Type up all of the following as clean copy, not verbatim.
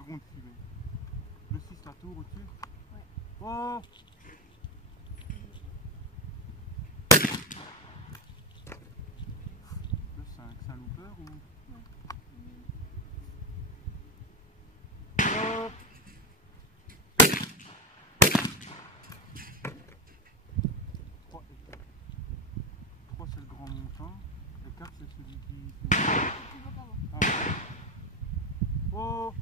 rond ici. Le 6, la tour au-dessus. Ouais. Oh! Le 5, c'est un looper ou? Ouais. Oh! 3 c'est le grand montant. Et 4 c'est celui qui... Ah, ouais. Oh!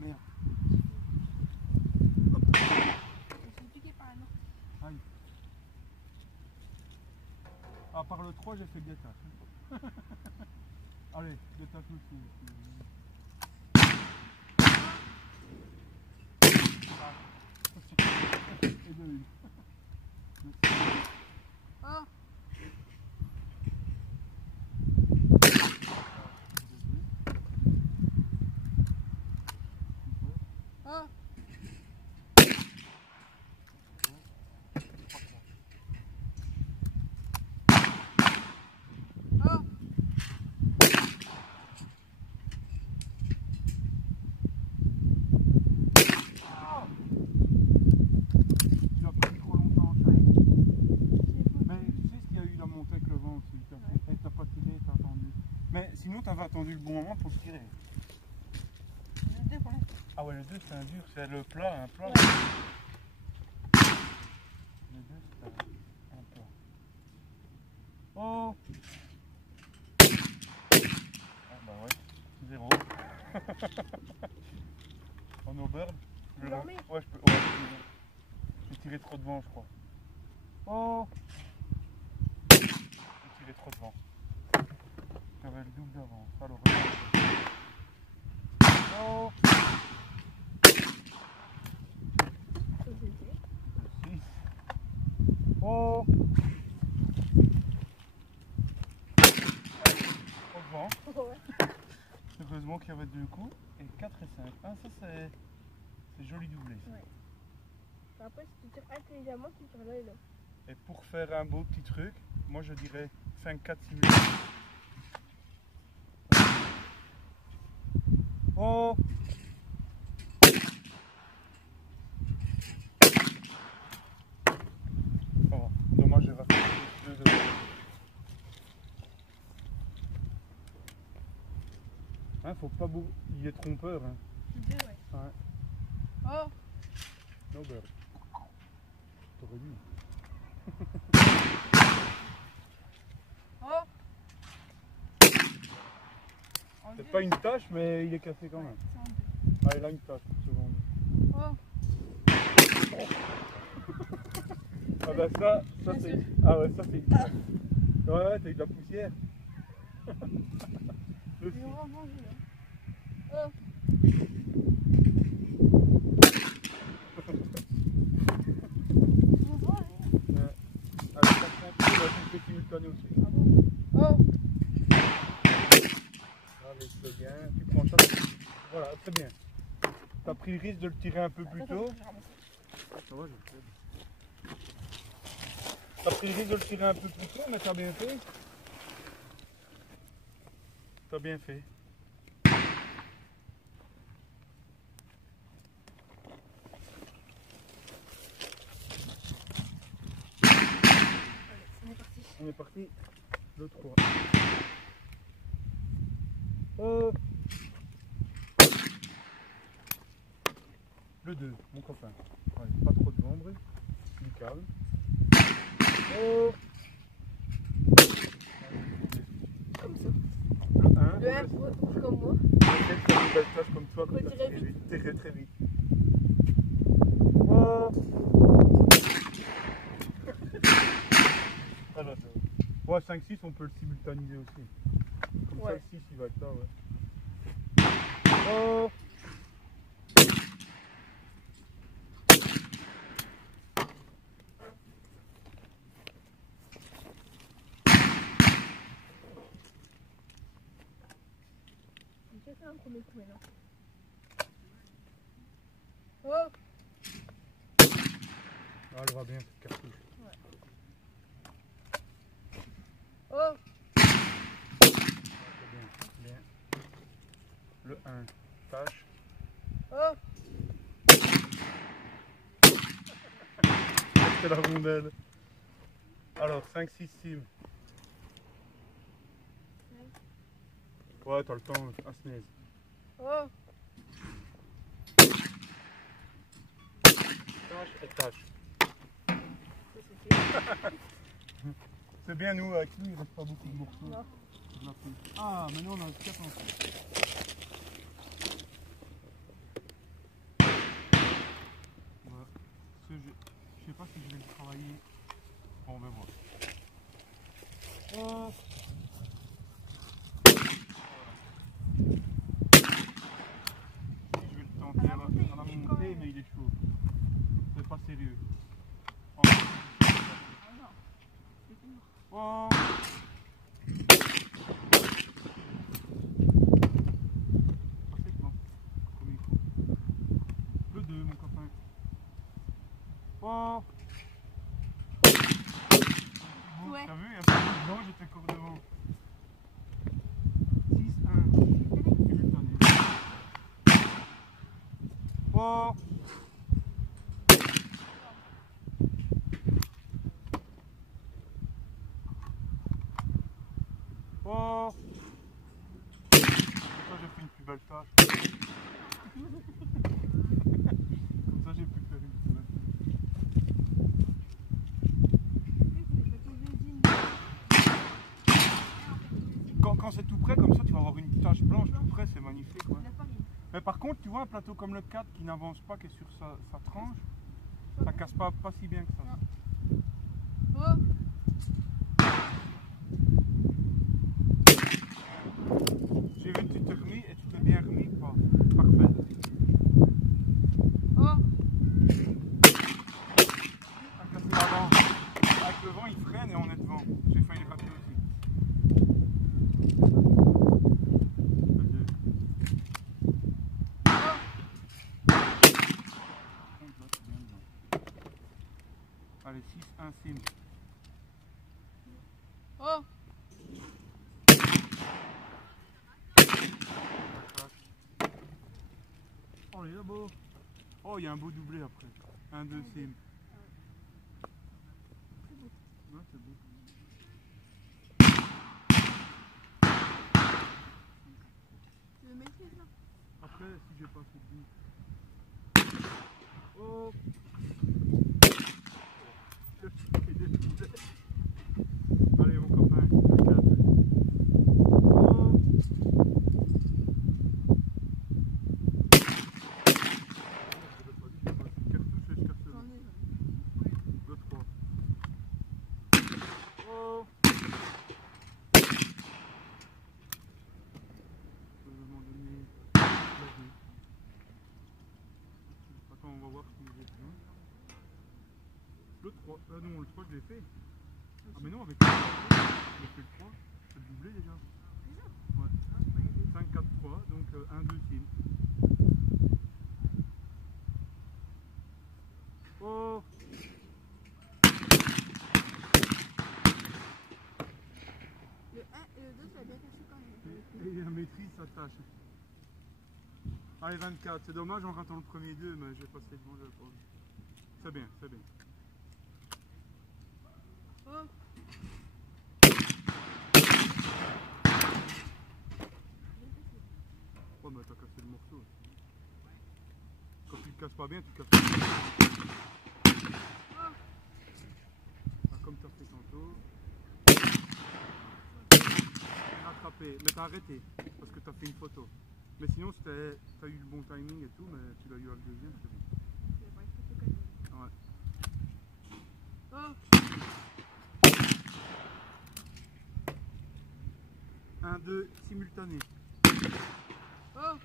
Merde. Je suis piqué par un ortie. Aïe. À part le 3, j'ai fait guettage. Allez, guettage aussi. Et de une. Oh! Oh! Oh! Tu as pris trop longtemps ça. Ouais. Mais tu sais ce qu'il y a eu la montée avec le vent aussi. Ouais. Et t'as pas tiré, t'as attendu. Mais sinon t'avais attendu le bon moment pour le tirer. Le 2 pour l'instant. Ah ouais, le 2 c'est un dur, c'est le plat, un plat. Ouais. Le 2 c'est un plat. Oh! Ah bah ouais, 0. En auburn. Tu l'en mets? Ouais, je peux. Ouais, j'ai tiré trop de vent, je crois. Oh! J'ai tiré trop de vent. J'avais le double d'avant. Alors, oh! Ça, c'est fait. 6. Oh! Trop de vent. Ouais. Heureusement qu'il y avait 2 coups. Et 4 et 5. Ah, ça c'est joli doublé. Ça. Ouais. Après, si tu tires intelligemment, tu tires là et là. Et pour faire un beau petit truc, moi je dirais 5-4 simulés. Oh! Oh, dommage, j'ai raté 2 euros. Hein, faut pas beaucoup. Il est trompeur. Hein. Le 2, ouais. Ouais. Oh! No bird. T'aurais dû. Oh! En C'est deux. pas une tâche, mais il est cassé quand Ouais, même. c'est en deux. Ah, il a une tâche, seconde. Oh! Ah bah ça c'est... Ah ouais, ça c'est... Ouais, ouais, t'as eu de la poussière. Le Ils ont revendu là. Oh! On voit, hein. Avec la contrôle, j'ai fait simultané aussi. Ah bon? Oh! Avec le gain, tu prends ça. Voilà, c'est bien. T'as pris le risque de le tirer un peu plus tôt. Ça va, je le fais. T'as pris le risque de le tirer un peu plus tôt, mais t'as bien fait. T'as bien fait. On est parti. On est parti. Le 3. Oh. Le 2, mon copain. Ouais, pas trop de vent, bruit. Du calme. Oh. Comme ça. Le 1. Le 1 pour comme moi. Essaye de faire une belle tâche comme toi, Faut comme ça, tirer tirer vite. Tirer très vite. Oh. Ah, j'adore. Ouais, 5-6, on peut le simultaniser aussi. Comme ça, Ouais. le 6, il va être là, ouais. Oh. J'ai fait un premier coup maintenant. Oh! Ah, elle va bien cette cartouche. Ouais. Le 1, tâche. Oh, C'est la rondelle. Alors, 5, 6 sim. Ouais, t'as le temps, un snaise. oh, Tâche et tâche. ça c'est fait. C'est bien, nous, avec nous, il reste pas beaucoup de morceaux. Non. Ah, maintenant on a 4 morceaux. Ouais. Je sais pas si je vais le travailler. Bon, on va voir. Oh. Je vais le tenter à la montée, mais il est chaud. C'est pas sérieux. Oh. Oh. Parfaitement. Comme il faut. Le 2, mon copain. Oh. Ouais. T'as vu, il y a pas de devant, j'étais encore devant. 6-1. Simultané. Oh. Oh. Comme ça j'ai fait une plus belle tâche. Comme ça j'ai pu faire une plus belle tâche. Quand c'est tout près, comme ça tu vas avoir une tache blanche tout près, c'est magnifique. Ouais. Mais par contre, tu vois un plateau comme le 4 qui n'avance pas, qui est sur sa tranche, ça casse pas si bien que ça. Oh, J'ai vu que tu t'es remis et tu t'es bien remis. Quoi. Parfait. oh, Ça casse l'avant. Avec le vent, il freine et on est devant. J'ai failli le rater aussi. Le 2. Allez, 6-1 sim. oh. Oh, il est beau. Oh, il y a un beau doublé après. 1-2 sim. Ouais, c'est beau. Tu le maîtrises là? Après, si j'ai pas fait de but. Oh. Allez, mon copain, le 4. Oh. Cartouche et je casse le J'en vent. ai. Le 3. Oh. Je vais demander la 2. Attends, on va voir si j'ai besoin. Le 3. Ah non, le 3 je l'ai fait. Ah mais non, avec le 3, j'ai fait le 3. Je peux le doubler déjà. Ouais. 5, 4, 3. Donc 1, 2 sim. Oh. Le 1 et le 2, ça a bien caché quand même. Et la maîtrise, ça tâche. Allez, 24. C'est dommage en ratant le premier 2, mais j'ai passé devant, j'avais pas vu. C'est bien, c'est bien. Oh, Oh, mais t'as cassé le morceau. Quand tu le casses pas bien, tu le casses pas bien. Ah, comme t'as fait tantôt. T'as rattrapé, mais t'as arrêté parce que t'as fait une photo. Mais sinon, t'as eu le bon timing et tout, mais tu l'as eu à le deuxième, c'est bon. je vais voir une photo quand même. Ouais. Oh, 1, 2, simultané. oh,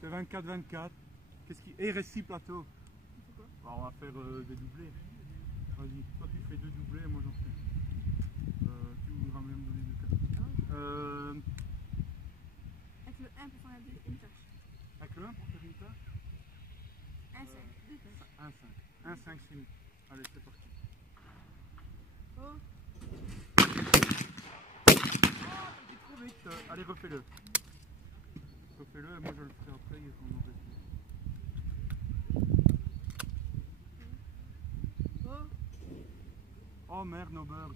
C'est 24, 24. Qu'est-ce qui. Et il reste 6 plateaux. c'est quoi? Bah, on va faire des doublés. Vas-y, toi tu fais 2 doublés et moi j'en fais. Tu voudras même donner 2 cartes. Avec le 1 pour faire une tâche. Avec le 1 pour faire une tâche. 1, 5, 2 tâches. 1, 5. 1, 5, 6. Allez, c'est parti. Oh, Allez, refais-le. Refais-le et moi je le ferai après et on aurait fait. Oh merde, no bird.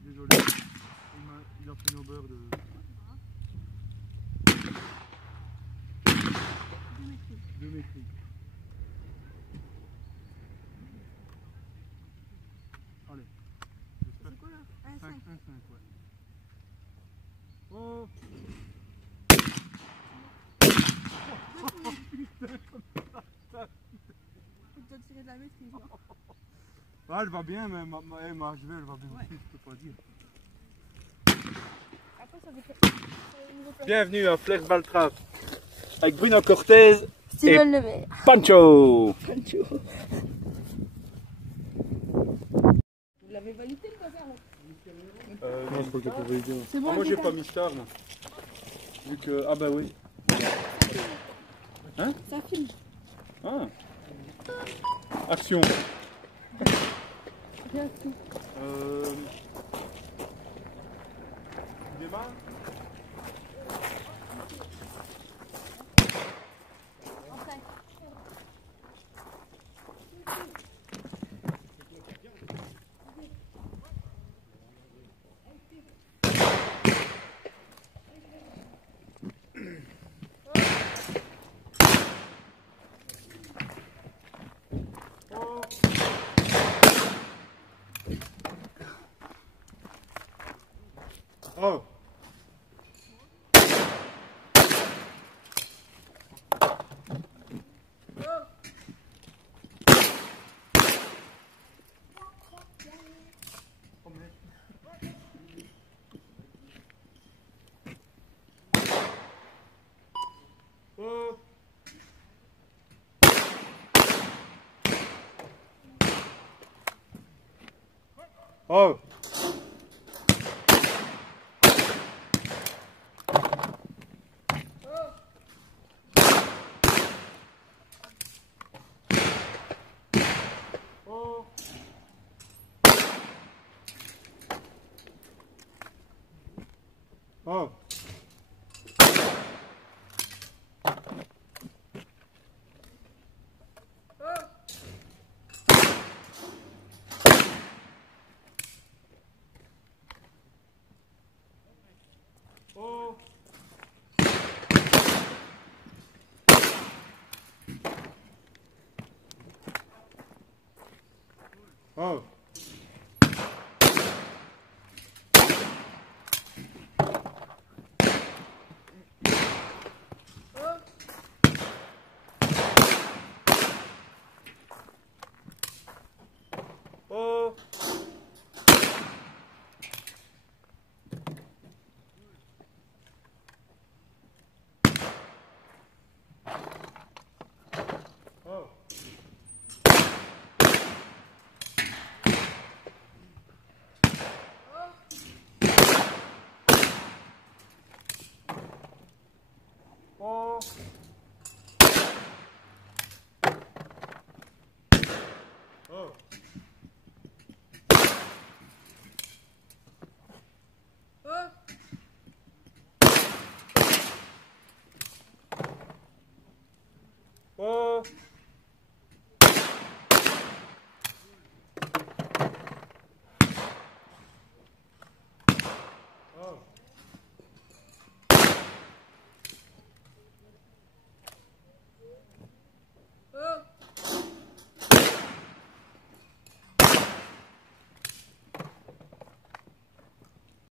Désolé. Il a fait no bird. Deux métriques. Allez. J'espère. C'est quoi là? 1, 5. 1, 5, ouais. Oh. Oh putain, Faut que tu tirer de la maîtrise. Ah, elle va bien, mais ma HV, elle va bien aussi, je peux pas dire. Après, ça fait. Bienvenue à Flex Baltrap avec Bruno Cortez Steven Lemaire. Pancho. Vous l'avez validé le bazar là? Non, c'est pas que pour valider. C'est bon, Moi, j'ai j'ai pas. pas mis star, moi. Vu que. Ah, bah oui. Hein? Ça filme. Ah. Action. Bien tout. Tu démarres? Oh. Oh. Oh. Oh. Oh. Oh.